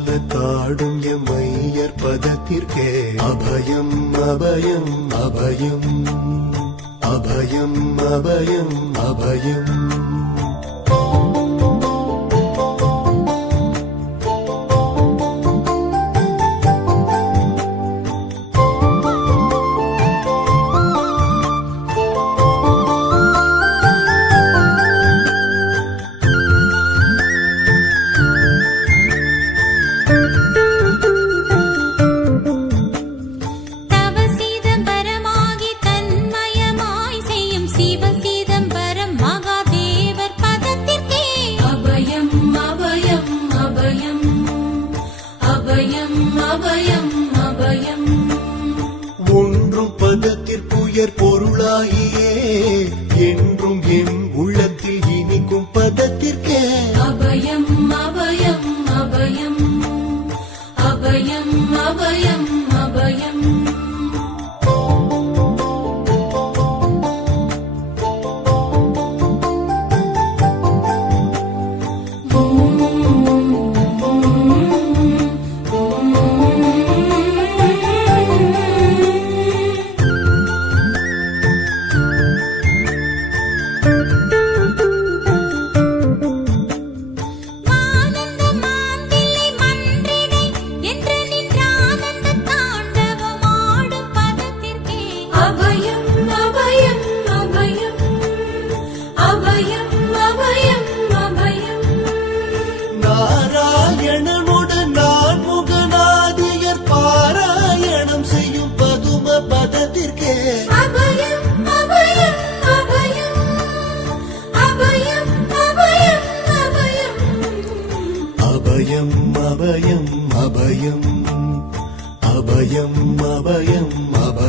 அம்பலத்தாடும் எம்மையர் பதத்திற்கே. அபயம் அபயம் அபயம். அபயம் அபயம் அபயம். என்றும் பதத்திற்குயர் பொருளாகியே என்றும் என்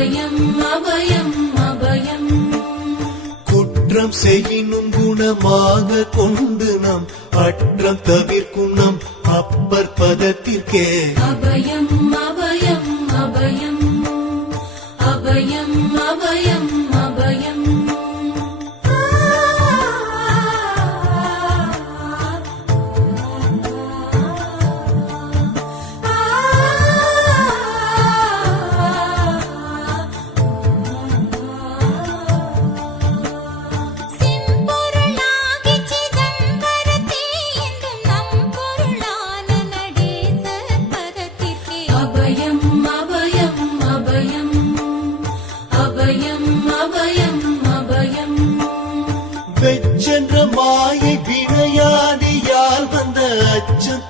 அபயம் அபயம் அபயம். குற்றம் செய்யினும் குணமாக கொண்டு நம் அற்றம் தவிர்க்கும் நம் அப்பர் பதத்திற்கே. அபயம் அபயம் அபயம். அபயம் அபயம் வெச்சென்ற மாயை வினையாடியால் வந்த அச்சம்.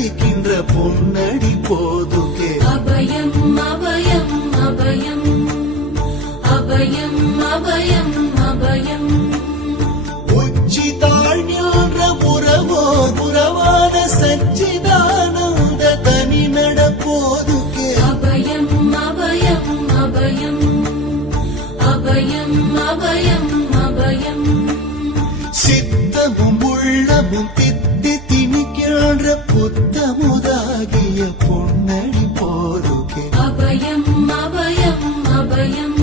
அளிக்கின்ற பொன்னடி போதுகே அபயம் அபயம் அபயம். அபயம் அபயம் அபயம். உச்சி தாழ்நின்ற உறவோர் உறவான சச்சிதானந்த தனி நடப்போதுகே அபயம் அபயம் அபயம். அபயம் அபயம் அபயம். சித்தமும் உள்ளமும் தித்தி திணிக்கின்ற புத்தமுதாகிய அபயம்